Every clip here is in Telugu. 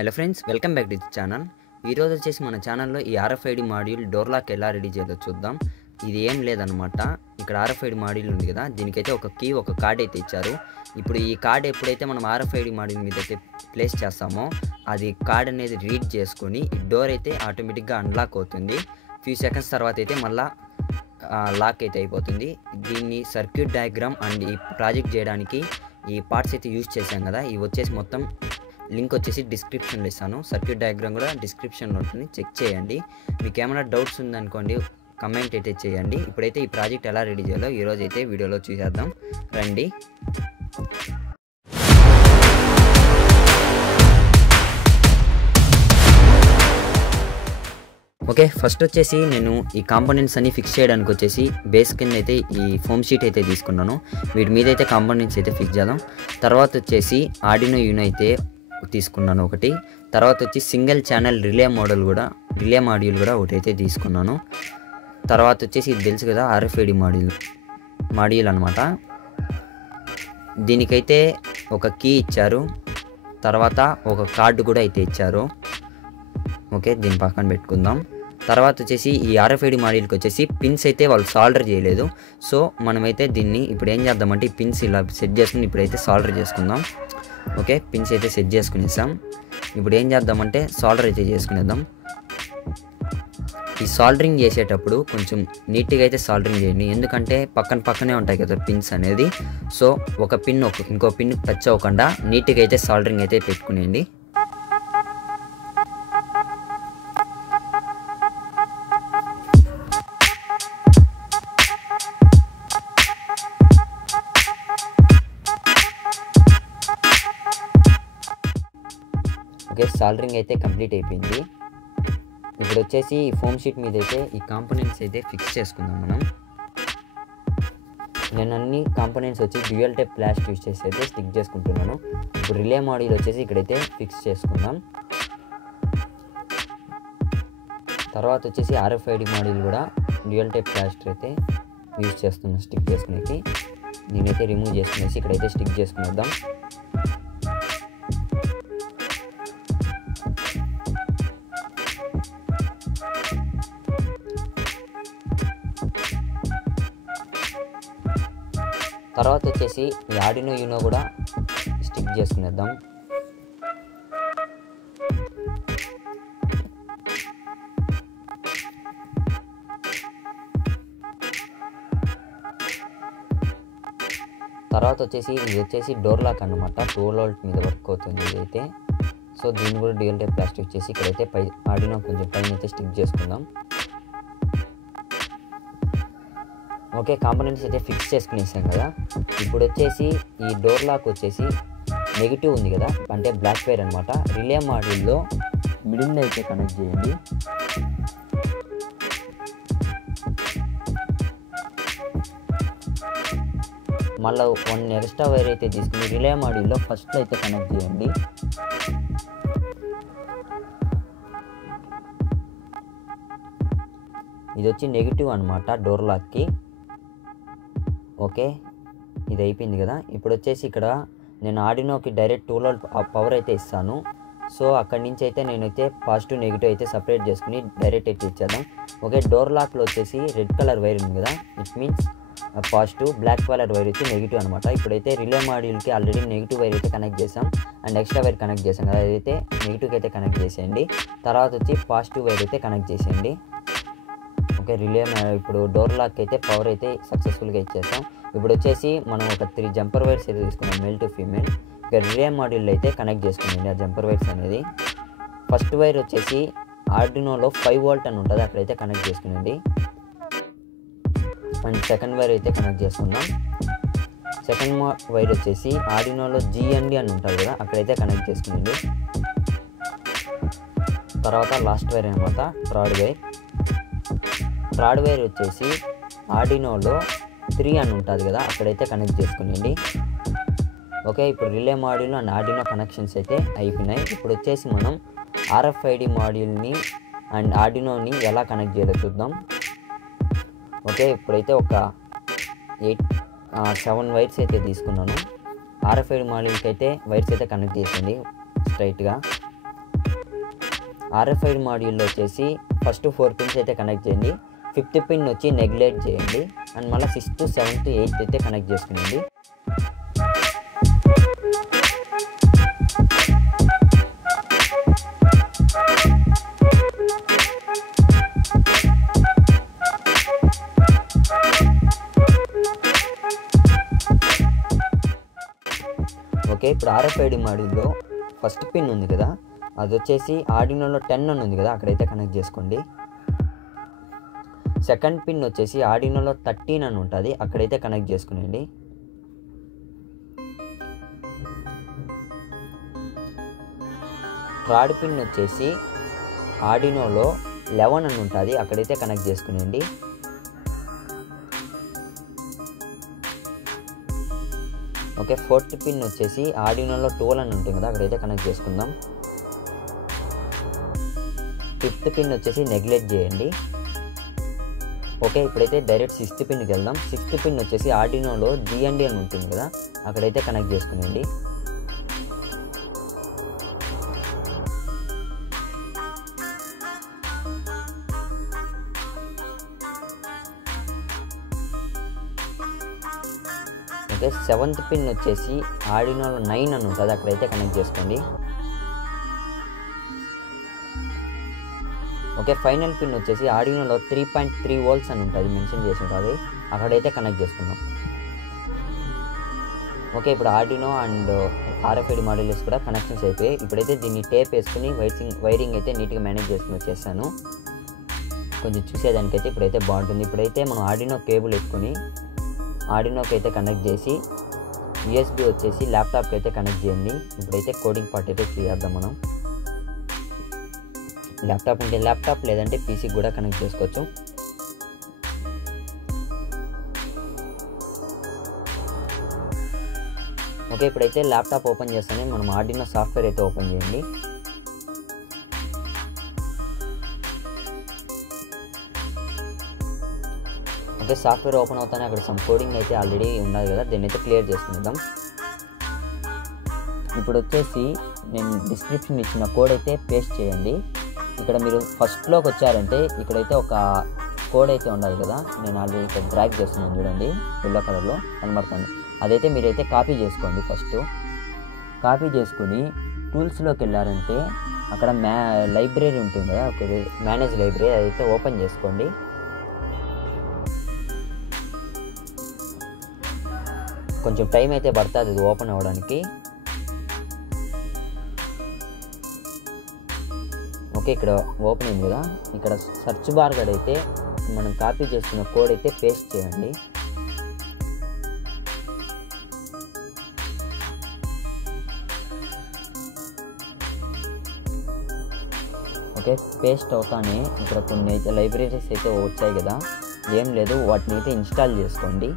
Hello friends, welcome back to the channel. ఈరోజు వచ్చేసి మన ఛానల్లో ఈ RFID మాడ్యూల్ డోర్ లాక్ ఎలా రెడీ చేయాలో చూద్దాం. ఇది ఏం లేదనమాట, ఇక్కడ RFID మాడ్యూల్ ఉంది కదా, దీనికైతే ఒక కీ ఒక కార్డ్ అయితే ఇచ్చారు. ఇప్పుడు ఈ కార్డ్ ఎప్పుడైతే మనం RFID మాడ్యూల్ మీద అయితే ప్లేస్ చేస్తామో అది కార్డ్ అనేది రీడ్ చేసుకొని ఈ డోర్ అయితే ఆటోమేటిక్గా అన్లాక్ అవుతుంది. ఫ్యూ సెకండ్స్ తర్వాత అయితే మళ్ళీ లాక్ అయితే అయిపోతుంది. దీన్ని సర్క్యూట్ డయాగ్రామ్ అండ్ ఈ ప్రాజెక్ట్ చేయడానికి ఈ పార్ట్స్ అయితే యూజ్ చేసాం కదా, ఇవి వచ్చేసి మొత్తం లింక్ వచ్చేసి డిస్క్రిప్షన్లో ఇస్తాను. సర్క్యూట్ డయాగ్రామ్ కూడా డిస్క్రిప్షన్లో ఉంటుంది, చెక్ చేయండి. మీకు ఏమైనా డౌట్స్ ఉందనుకోండి కమెంట్ అయితే చేయండి. ఇప్పుడైతే ఈ ప్రాజెక్ట్ ఎలా రెడీ చేయాలో ఈరోజు అయితే వీడియోలో చూసేద్దాం రండి. ఓకే, ఫస్ట్ వచ్చేసి నేను ఈ కాంపోనెంట్స్ అన్ని ఫిక్స్ చేయడానికి వచ్చేసి బేస్ కింద అయితే ఈ ఫోమ్ షీట్ అయితే తీసుకున్నాను. వీటి మీద అయితే కాంపోనెంట్స్ అయితే ఫిక్స్ చేద్దాం. తర్వాత వచ్చేసి ఆర్డినో యూనో అయితే తీసుకున్నాను ఒకటి. తర్వాత వచ్చి సింగిల్ ఛానల్ రిలే మాడ్యూల్ కూడా ఒకటి అయితే తీసుకున్నాను. తర్వాత వచ్చేసి ఇది తెలుసు కదా, RFID మాడ్యూల్ అనమాట. దీనికైతే ఒక కీ ఇచ్చారు, తర్వాత ఒక కార్డు కూడా అయితే ఇచ్చారు. ఓకే, దీని పక్కన పెట్టుకుందాం. తర్వాత వచ్చేసి ఈ RFID మాడ్యూల్కి వచ్చేసి పిన్స్ అయితే వాళ్ళు సాల్డర్ చేయలేదు. సో మనమైతే దీన్ని ఇప్పుడు ఏం చేద్దామంటే ఈ పిన్స్ ఇలా సెట్ చేసుకుని ఇప్పుడైతే సాల్డర్ చేసుకుందాం. ఓకే, పిన్స్ అయితే సెట్ చేసుకునేసాం. ఇప్పుడు ఏం చేద్దామంటే సాల్డర్ అయితే చేసుకునేద్దాం. ఈ సాల్డరింగ్ చేసేటప్పుడు కొంచెం నీట్గా అయితే సాల్డరింగ్ చేయండి, ఎందుకంటే పక్కనే ఉంటాయి కదా పిన్స్ అనేది. సో ఒక పిన్ ఇంకో పిన్ టచ్ అవ్వకుండా నీట్గా అయితే సాల్డరింగ్ అయితే పెట్టుకునేయండి. ఓకే, సాల్డరింగ్ అయితే కంప్లీట్ అయిపోయింది. ఇప్పుడు వచ్చేసి ఈ ఫోమ్ షీట్ మీద అయితే ఈ కాంపోనెంట్స్ అయితే ఫిక్స్ చేసుకుందాం మనం. నేను అన్ని కాంపోనెంట్స్ వచ్చి డ్యూయల్ టైప్ ప్లాస్టిక్ యూజ్ చేసి అయితే స్టిక్ చేసుకుంటున్నాను. ఇప్పుడు రిలే మాడ్యూల్ వచ్చేసి ఇక్కడైతే ఫిక్స్ చేసుకుందాం. తర్వాత వచ్చేసి RFID మాడ్యూల్ కూడా డ్యూయల్ టైప్ ప్లాస్టిక్ అయితే యూజ్ చేస్తున్నాను స్టిక్ చేసుకునేకి. దీనైతే రిమూవ్ చేసుకునేసి ఇక్కడైతే స్టిక్ చేసుకునేద్దాం. తర్వాత వచ్చేసి ఈ ఆర్డినో యూనో కూడా స్టిక్ చేసుకునేద్దాం. తర్వాత వచ్చేసి ఇది వచ్చేసి డోర్ లాక్ అన్నమాట, 12 వోల్ట్ మీద వర్క్ అవుతుంది ఇదైతే. సో దీన్ని కూడా డ్యూయల్ టైప్ ప్లాస్టిక్ వచ్చేసి ఇక్కడైతే ఆర్డినో కొంచెం పైన అయితే స్టిక్ చేసుకుందాం. ఓకే, కాంపోనెంట్స్ అయితే ఫిక్స్ చేసుకునేసాం కదా. ఇప్పుడు వచ్చేసి ఈ డోర్ లాక్ వచ్చేసి నెగిటివ్ ఉంది కదా, అంటే బ్లాక్ వైర్ అనమాట. రిలే మాడ్యూల్లో మిడిల్లో అయితే కనెక్ట్ చేయండి. మళ్ళీ 1 ఎక్స్ట్రా వైర్ అయితే తీసుకుని రిలే మాడ్యూల్లో ఫస్ట్లో అయితే కనెక్ట్ చేయండి. ఇది వచ్చి నెగిటివ్ అనమాట డోర్ లాక్కి. ఓకే, ఇది అయిపోయింది కదా. ఇప్పుడు వచ్చేసి ఇక్కడ నేను ఆర్డినోకి డైరెక్ట్ 12 వోల్ట్ పవర్ అయితే ఇస్తాను. సో అక్కడి నుంచి అయితే నేనైతే పాజిటివ్ నెగిటివ్ అయితే సపరేట్ చేసుకుని డైరెక్ట్ అయితే ఇచ్చేద్దాం. ఓకే, డోర్ లాక్లో వచ్చేసి రెడ్ కలర్ వైర్ ఉంది కదా, it means positive, black colour wire వచ్చి నెగిటివ్ అనమాట. ఇప్పుడైతే రిలే మాడ్యూల్కి ఆల్రెడీ నెగిటివ్ వైర్ అయితే కనెక్ట్ చేసాం అండ్ ఎక్స్ట్రా వైర్ కనెక్ట్ చేసాం కదా, అదైతే నెగిటివ్కి అయితే కనెక్ట్ చేసేయండి. తర్వాత వచ్చి పాజిటివ్ వైర్ అయితే కనెక్ట్ చేసేయండి. ఓకే, ఇప్పుడు డోర్ లాక్ అయితే పవర్ అయితే సక్సెస్ఫుల్గా ఇచ్చేసాం. ఇప్పుడు వచ్చేసి మనం ఒక 3 జంపర్ వైర్స్ అయితే తీసుకున్నాం, మేల్ టు ఫీమేల్. ఇక రిలే మాడ్యూల్ అయితే కనెక్ట్ చేసుకునండి ఆ జంపర్ వైర్స్ అనేది. ఫస్ట్ వైర్ వచ్చేసి ఆర్డినోలో 5 వోల్ట్ అని ఉంటుంది, అక్కడైతే కనెక్ట్ చేసుకునండి. అండ్ సెకండ్ వైర్ అయితే కనెక్ట్ చేసుకుందాం. సెకండ్ వైర్ వచ్చేసి ఆర్డినోలో GND అని ఉంటుంది కదా, అక్కడైతే కనెక్ట్ చేసుకునండి. తర్వాత లాస్ట్ వైర్ అనమాట థర్డ్ వైర్ వచ్చేసి ఆర్డినోలో 3 అని ఉంటుంది కదా, అక్కడైతే కనెక్ట్ చేసుకునండి. ఓకే, ఇప్పుడు relay module and Arduino connections అయితే అయిపోయినాయి. ఇప్పుడు వచ్చేసి మనం RFID మాడ్యూల్ని అండ్ ఆర్డినోని ఎలా కనెక్ట్ చేయాలో చూద్దాం. ఓకే, ఇప్పుడైతే ఒక 7 వైర్స్ అయితే తీసుకున్నాను. RFID మాడ్యూల్కి అయితే వైర్స్ అయితే కనెక్ట్ చేసేయండి స్ట్రైట్గా. RFID మాడ్యూల్లో వచ్చేసి ఫస్ట్ 4 పిన్స్ అయితే కనెక్ట్ చేయండి. 5th పిన్ వచ్చి నెగ్లెక్ట్ చేయండి అండ్ మళ్ళీ 6th, 7th, 8th అయితే కనెక్ట్ చేసుకునేయండి. ఓకే, ఇప్పుడు RFID మాడ్యూల్లో ఫస్ట్ పిన్ ఉంది కదా, అది వచ్చేసి ఆర్డినోలో 10 అని ఉంది కదా, అక్కడైతే కనెక్ట్ చేసుకోండి. సెకండ్ పిన్ వచ్చేసి ఆర్డినోలో 13 అని ఉంటుంది, అక్కడైతే కనెక్ట్ చేసుకునేయండి. థర్డ్ పిన్ వచ్చేసి ఆర్డినోలో 11 అని ఉంటుంది, అక్కడైతే కనెక్ట్ చేసుకునేయండి. ఓకే, ఫోర్త్ పిన్ వచ్చేసి ఆర్డినోలో 12 అని ఉంటుంది కదా, అక్కడైతే కనెక్ట్ చేసుకుందాం. 5th పిన్ వచ్చేసి నెగ్లెక్ట్ చేయండి. ఓకే, ఇప్పుడైతే డైరెక్ట్ 6th పిన్కి వెళ్దాం. 6th పిన్ వచ్చేసి ఆర్డినోలో GND అని ఉంటుంది కదా, అక్కడైతే కనెక్ట్ చేసుకునేయండి. ఓకే, 7th పిన్ వచ్చేసి ఆర్డినోలో 9 అని ఉంటుంది, అక్కడైతే కనెక్ట్ చేసుకోండి. ఓకే, ఫైనల్ పిన్ వచ్చేసి ఆర్డినోలో 3.3 volts అని ఉంటుంది, మెన్షన్ చేసి ఉంటుంది, అక్కడైతే కనెక్ట్ చేసుకుందాం. ఓకే, ఇప్పుడు ఆర్డినో అండ్ RFID మాడ్యూల్స్ కూడా కనెక్షన్స్ అయిపోయి ఇప్పుడైతే దీన్ని టేప్ వేసుకుని వైరింగ్ అయితే నీట్గా మేనేజ్ చేసుకుని వచ్చేసాను. కొంచెం చూసేదానికైతే ఇప్పుడైతే బాగుంటుంది. ఇప్పుడైతే మనం ఆర్డినో కేబుల్ ఎత్తుకొని ఆర్డినోకి అయితే కనెక్ట్ చేసి USB వచ్చేసి ల్యాప్టాప్కి అయితే కనెక్ట్ చేయండి. ఇప్పుడైతే కోడింగ్ పార్ట్ అయితే చేద్దాం. మనం ల్యాప్టాప్ ఉంటే ల్యాప్టాప్, లేదంటే PC కూడా కనెక్ట్ చేసుకోవచ్చు. ఓకే, ఇప్పుడైతే ల్యాప్టాప్ ఓపెన్ చేస్తానే మనం ఆర్డినో సాఫ్ట్వేర్ అయితే ఓపెన్ చేయండి. ఓకే, సాఫ్ట్వేర్ ఓపెన్ అవుతానే అక్కడ సమ్ కోడింగ్ అయితే ఆల్రెడీ ఉన్నది కదా, దీన్ని అయితే క్లియర్ చేసుకుందాం. ఇప్పుడు వచ్చేసి నేను డిస్క్రిప్షన్ ఇచ్చిన కోడ్ అయితే పేస్ట్ చేయండి. ఇక్కడ మీరు ఫస్ట్లోకి వచ్చారంటే ఇక్కడైతే ఒక కోడ్ అయితే ఉండదు కదా, నేను ఆల్రెడీ ఇక్కడ డ్రాగ్ చేస్తున్నాను చూడండి, ఎల్లో కలర్లో కనబడుతుంది. అదైతే మీరైతే కాపీ చేసుకోండి. ఫస్ట్ కాపీ చేసుకుని టూల్స్లోకి వెళ్ళారంటే అక్కడ లైబ్రరీ ఉంటుంది కదా, ఒక మేనేజ్ లైబ్రరీ, అదైతే ఓపెన్ చేసుకోండి. కొంచెం టైం అయితే పడుతుంది అది ఓపెన్ అవ్వడానికి. ఓకే, ఇక్కడ ఓపెన్ అయింది కదా, ఇక్కడ సెర్చ్ బార్ కాడ అయితే మనం కాపీ చేసుకున్న కోడ్ అయితే పేస్ట్ చేయండి. ఓకే, పేస్ట్ అవుతానే ఇక్కడ కొన్ని అయితే లైబ్రరీస్ అయితే వచ్చాయి కదా, ఏం లేదు వాటిని అయితే ఇన్స్టాల్ చేసుకోండి.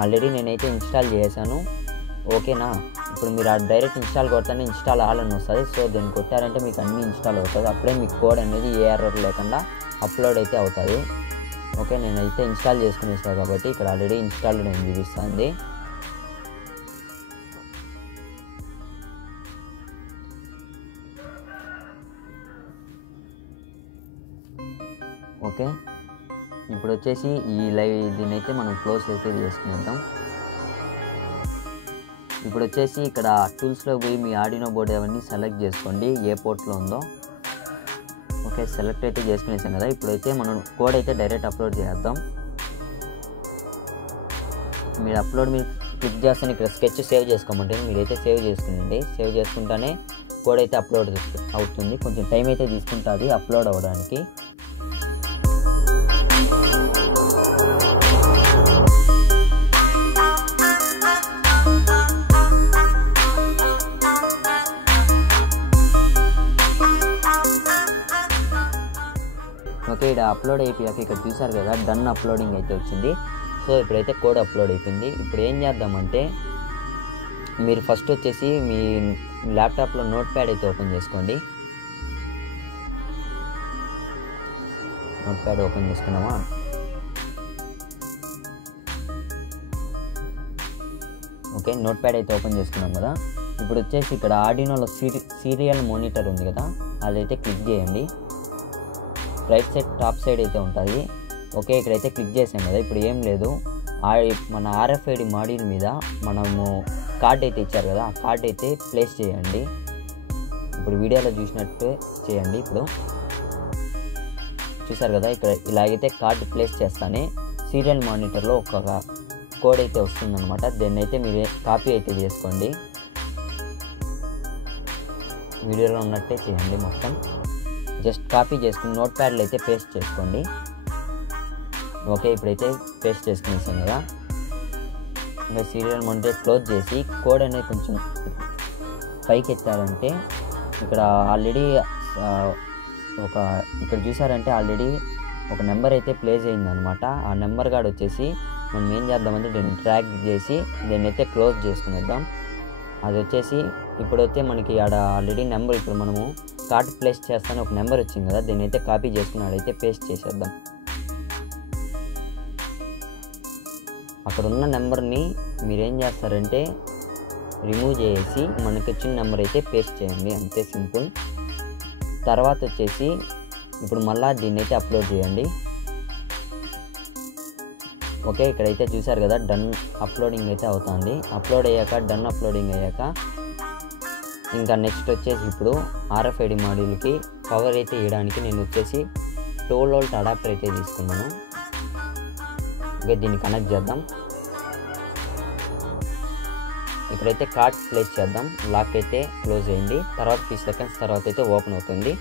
ఆల్రెడీ నేనైతే ఇన్స్టాల్ చేశాను. ఓకేనా, ఇప్పుడు మీరు డైరెక్ట్ ఇన్స్టాల్ కొడతానే ఇన్స్టాల్ ఆల్ అని వస్తుంది. సో దీన్ని కొట్టారంటే మీకు అన్నీ ఇన్స్టాల్ అవుతుంది. అప్పుడే మీకు కోడ్ అనేది ఏ ఎర్రర్ లేకుండా అప్లోడ్ అయితే అవుతుంది. ఓకే, నేనైతే ఇన్స్టాల్ చేసుకుని ఇస్తాను కాబట్టి ఇక్కడ ఆల్రెడీ ఇన్స్టాల్డ్ నేను చూపిస్తుంది. ఓకే, ఇప్పుడు వచ్చేసి దీన్ని అయితే మనం క్లోజ్ అయితే చేసుకుంటాం. ఇప్పుడు వచ్చేసి ఇక్కడ టూల్స్లో పోయి మీ ఆర్డినో బోర్డు అవన్నీ సెలెక్ట్ చేసుకోండి, ఏ పోర్ట్లో ఉందో. ఓకే, సెలెక్ట్ అయితే చేసుకునేసాం కదా. ఇప్పుడైతే మనం కోడ్ అయితే డైరెక్ట్ అప్లోడ్ చేద్దాం. మీరు అప్లోడ్ మీరు క్లిక్ చేస్తే ఇక్కడ స్కెచ్ సేవ్ చేసుకోమంటే మీరైతే సేవ్ చేసుకునండి. సేవ్ చేసుకుంటానే కోడ్ అయితే అప్లోడ్ అవుతుంది. కొంచెం టైం అయితే తీసుకుంటుంది అప్లోడ్ అవ్వడానికి. ఓకే, ఇక్కడ అప్లోడ్ అయిపోయాక ఇక్కడ చూసారు కదా, డన్ అప్లోడింగ్ అయితే వచ్చింది. సో ఇప్పుడైతే కోడ్ అప్లోడ్ అయిపోయింది. ఇప్పుడు ఏం చేద్దామంటే మీరు ఫస్ట్ వచ్చేసి మీ ల్యాప్టాప్లో నోట్ ప్యాడ్ అయితే ఓపెన్ చేసుకోండి. నోట్ ప్యాడ్ ఓపెన్ చేసుకున్నామా? ఓకే, నోట్ ప్యాడ్ అయితే ఓపెన్ చేసుకున్నాం కదా. ఇప్పుడు వచ్చేసి ఇక్కడ ఆర్డినోలో సీరియల్ మానిటర్ ఉంది కదా, అదైతే క్లిక్ చేయండి. రైట్ సైడ్ టాప్ సైడ్ అయితే ఉంటుంది. ఓకే, ఇక్కడైతే క్లిక్ చేసాం కదా. ఇప్పుడు ఏం లేదు, మన RFID మాడ్యూల్ మీద మనము కార్డ్ అయితే ఇచ్చారు కదా, ఆ కార్డ్ అయితే ప్లేస్ చేయండి. ఇప్పుడు వీడియోలో చూసినట్టు చేయండి. ఇప్పుడు చూసారు కదా, ఇక్కడ ఇలాగైతే కార్డ్ ప్లేస్ చేస్తానే సీరియల్ మానిటర్లో ఒక కోడ్ అయితే వస్తుందన్నమాట. దాన్ని అయితే మీరు కాపీ అయితే చేసుకోండి. వీడియోలో ఉన్నట్టే చేయండి. మొత్తం జస్ట్ కాపీ చేసుకుని నోట్ ప్యాడ్లో అయితే పేస్ట్ చేసుకోండి. ఓకే, ఇప్పుడైతే పేస్ట్ చేసుకునేసాం కదా. ఇంకా సీరియల్ మానిటర్ క్లోజ్ చేసి కోడ్ అనేది కొంచెం పైకి ఎత్తారంటే ఇక్కడ ఆల్రెడీ ఇక్కడ చూసారంటే ఆల్రెడీ ఒక నెంబర్ అయితే ప్లేస్ అయిందనమాట. ఆ నెంబర్ కార్డ్ వచ్చేసి మనం ఏం చేద్దామంటే దీన్ని ట్రాక్ చేసి దీన్ని అయితే క్లోజ్ చేసుకునేద్దాం. అది వచ్చేసి ఇప్పుడైతే మనకి ఆడ ఆల్రెడీ నెంబర్, ఇప్పుడు మనము కార్డ్ ప్లేస్ చేస్తానే ఒక నెంబర్ వచ్చింది కదా, దీన్ని అయితే కాపీ చేసుకుని ఆడైతే పేస్ట్ చేసేద్దాం. అక్కడ ఉన్న నెంబర్ని మీరేం చేస్తారంటే రిమూవ్ చేసి మనకి వచ్చిన నెంబర్ అయితే పేస్ట్ చేయండి. అంతే, సింపుల్. తర్వాత వచ్చేసి ఇప్పుడు మళ్ళీ దీన్ని అయితే అప్లోడ్ చేయండి. ఓకే, ఇక్కడైతే చూసారు కదా, డన్ అప్లోడింగ్ అయితే అవుతుంది. అప్లోడ్ అయ్యాక డన్ అప్లోడింగ్ అయ్యాక ఇంకా నెక్స్ట్ వచ్చేసి ఇప్పుడు RFID మాడ్యూల్కి పవర్ అయితే ఇవ్వడానికి నేను వచ్చేసి 12 వోల్ట్ అడాప్టర్ అయితే తీసుకున్నాను. ఓకే, దీన్ని కనెక్ట్ చేద్దాం. ఇక్కడైతే కార్డ్ ప్లేస్ చేద్దాం. లాక్ అయితే క్లోజ్ అయ్యింది. తర్వాత 3 సెకండ్స్ తర్వాత అయితే ఓపెన్ అవుతుంది.